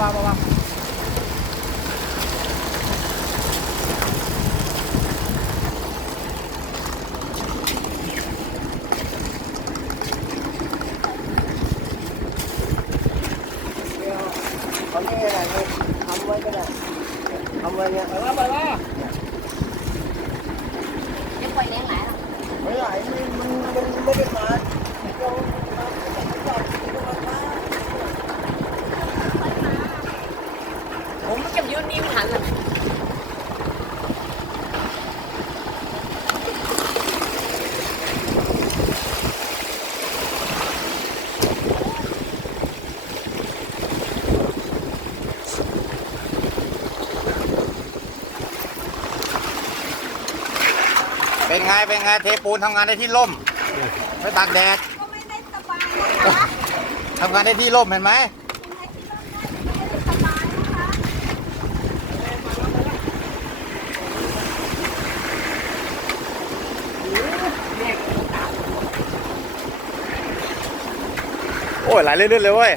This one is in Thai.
vào vào vào Không ơi nha. Không ơi nha. Không ơi nha. Chứ quay lén lại. นนี่มันหันเลยเป็นไง เป็นไง เทปูนทำงานได้ที่ร่ม ไม่ตากแดด ก็ไม่ได้สบายนะคะ ทำงานได้ที่ร่มเห็นไหม ยังไงที่รถได้ไม่ได้สบายนะคะ โอ้ยไหลลื่นๆเลยเว้ย